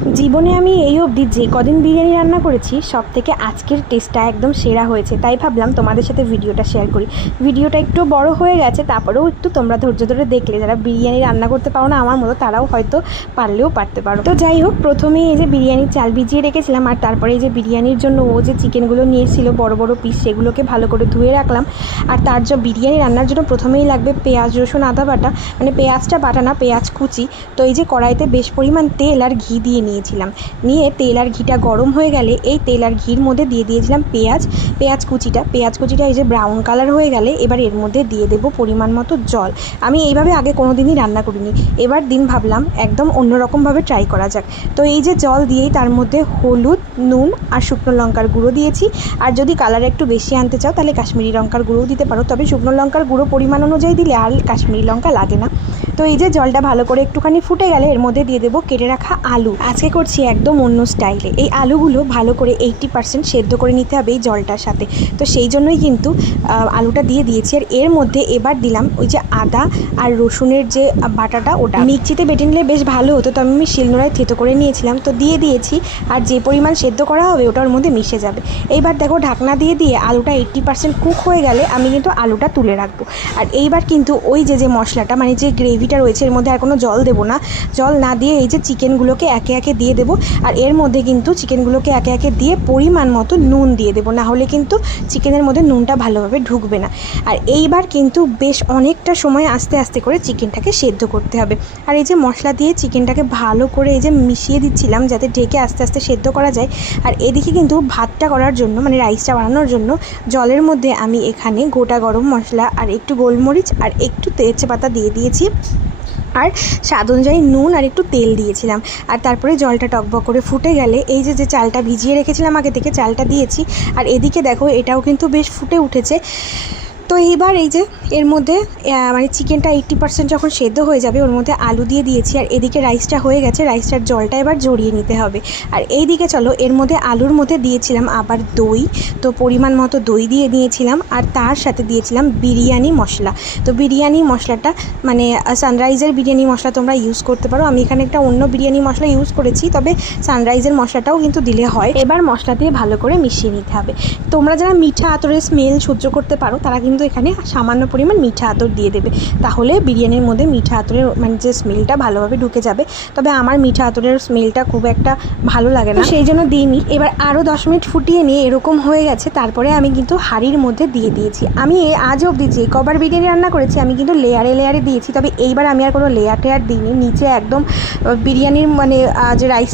জীবনে আমি এই অবধি যে কদিন বিরিয়ানি রান্না করেছি সব থেকে আজকের টেস্টটা একদম সেরা হয়েছে, তাই ভাবলাম তোমাদের সাথে ভিডিওটা শেয়ার করি। ভিডিওটা একটু বড় হয়ে গেছে, তারপরেও একটু তোমরা ধৈর্য ধরে দেখলে, যারা বিরিয়ানি রান্না করতে পারো না আমার মতো, তারাও হয়তো পারলেও পারতে পারো। তো যাই হোক, প্রথমে এই যে বিরিয়ানির চাল ভিজিয়ে রেখেছিলাম, আর তারপরে এই যে বিরিয়ানির জন্য ও যে চিকেনগুলো নিয়েছিল বড় বড় পিস, সেগুলোকে ভালো করে ধুয়ে রাখলাম। আর তার যে বিরিয়ানি রান্নার জন্য প্রথমেই লাগবে পেঁয়াজ, রসুন, আদা বাটা, মানে পেঁয়াজটা বাটা না, পেঁয়াজ কুচি। তো এই যে কড়াইতে বেশ পরিমাণ তেল আর ঘি দিয়ে নিয়েছিলাম, নিয়ে তেল আর ঘিটা গরম হয়ে গেলে এই তেল আর ঘির মধ্যে দিয়ে দিয়েছিলাম পেঁয়াজ কুচিটা এই যে ব্রাউন কালার হয়ে গেলে এবার এর মধ্যে দিয়ে দেবো পরিমাণ মতো জল। আমি এইভাবে আগে কোনো দিনই রান্না করিনি, এবার দিন ভাবলাম একদম অন্যরকমভাবে ট্রাই করা যাক। তো এই যে জল দিয়েই তার মধ্যে হলুদ, নুন আর শুকনো লঙ্কার গুঁড়ো দিয়েছি। আর যদি কালার একটু বেশি আনতে চাও তাহলে কাশ্মীরি লঙ্কার গুঁড়োও দিতে পারো, তবে শুকনো লঙ্কার গুঁড়ো পরিমাণ অনুযায়ী দিলে আর কাশ্মীরি লঙ্কা লাগে না। তো এই যে জলটা ভালো করে একটুখানি ফুটে গেলে এর মধ্যে দিয়ে দেবো কেটে রাখা আলু। আজকে করছি একদম অন্য স্টাইলে। এই আলুগুলো ভালো করে 80% সেদ্ধ করে নিতে হবে এই জলটার সাথে। তো সেই জন্যই কিন্তু আলুটা দিয়ে দিয়েছি। আর এর মধ্যে এবার দিলাম ওই যে আদা আর রসুনের যে বাটাটা, ওটা মিক্সিতে বেটে নিলে বেশ ভালো হতো, তো আমি শিলনোড়ায় থেতো করে নিয়েছিলাম, তো দিয়ে দিয়েছি। আর যে পরিমাণ সেদ্ধ করা হবে ওটার মধ্যে মিশে যাবে। এইবার দেখো ঢাকনা দিয়ে দিয়ে আলুটা 80% কুক হয়ে গেলে আমি কিন্তু আলুটা তুলে রাখবো। আর এইবার কিন্তু ওই যে মশলাটা, মানে যে গ্রেভিটা রয়েছে এর মধ্যে আর কোনো জল দেবো না। জল না দিয়ে এই যে চিকেনগুলোকে একে একে দিয়ে দেবো। আর এর মধ্যে কিন্তু চিকেনগুলোকে একে একে দিয়ে পরিমাণ মতো নুন দিয়ে দেবো, না হলে কিন্তু চিকেনের মধ্যে নুনটা ভালোভাবে ঢুকবে না। আর এইবার কিন্তু বেশ অনেকটা সময় আস্তে আস্তে করে চিকেনটাকে সেদ্ধ করতে হবে। আর এই যে মশলা দিয়ে চিকেনটাকে ভালো করে এই যে মিশিয়ে দিচ্ছিলাম যাতে ঢেকে আস্তে আস্তে সেদ্ধ করা যায়। আর এদিকে কিন্তু ভাতটা করার জন্য, মানে রাইসটা বানানোর জন্য জলের মধ্যে আমি এখানে গোটা গরম মশলা আর একটু গোলমরিচ আর একটু তেজপাতা দিয়ে দিয়েছি, আর স্বাদ অনুযায়ী নুন আর একটু তেল দিয়েছিলাম। আর তারপরে জলটা টকবক করে ফুটে গেলে এই যে চালটা ভিজিয়ে রেখেছিলাম আগে থেকে, চালটা দিয়েছি। আর এদিকে দেখো এটাও কিন্তু বেশ ফুটে উঠেছে। তো এইবার এই যে এর মধ্যে মানে চিকেনটা 80% যখন সেদ্ধ হয়ে যাবে ওর মধ্যে আলু দিয়ে দিয়েছি। আর এদিকে রাইসটা হয়ে গেছে, রাইসটার জলটা এবার ঝরিয়ে নিতে হবে। আর এই দিকে চলো এর মধ্যে আলুর মধ্যে দিয়েছিলাম আবার দই, তো পরিমাণ মতো দই দিয়ে দিয়েছিলাম। আর তার সাথে দিয়েছিলাম বিরিয়ানি মশলা। তো বিরিয়ানি মশলাটা মানে সানরাইজের বিরিয়ানি মশলা তোমরা ইউজ করতে পারো, আমি এখানে একটা অন্য বিরিয়ানি মশলা ইউজ করেছি, তবে সানরাইজের মশলাটাও কিন্তু দিলে হয়। এবার মশলা দিয়ে ভালো করে মিশিয়ে নিতে হবে। তোমরা যারা মিঠা আতরের স্মেল সহ্য করতে পারো তারা কিন্তু এখানে সামান্য পরিমাণ মিঠা আতর দিয়ে দেবে, তাহলে বিরিয়ানির মধ্যে মিঠা আতরের মানে যে স্মেলটা ভালোভাবে ঢুকে যাবে। তবে আমার মিঠা আতরের স্মেলটা খুব একটা ভালো লাগে না, সেই জন্য দিইনি। এবার আরও 10 মিনিট ফুটিয়ে নিয়ে এরকম হয়ে গেছে, তারপরে আমি কিন্তু হাঁড়ির মধ্যে দিয়ে দিয়েছি। আমি আজ অবধি যে কবার বিরিয়ানি রান্না করেছি আমি কিন্তু লেয়ারে লেয়ারে দিয়েছি, তবে এইবার আমি আর কোনো লেয়ার টেয়ার দিইনি। নিচে একদম বিরিয়ানির মানে যে রাইসটা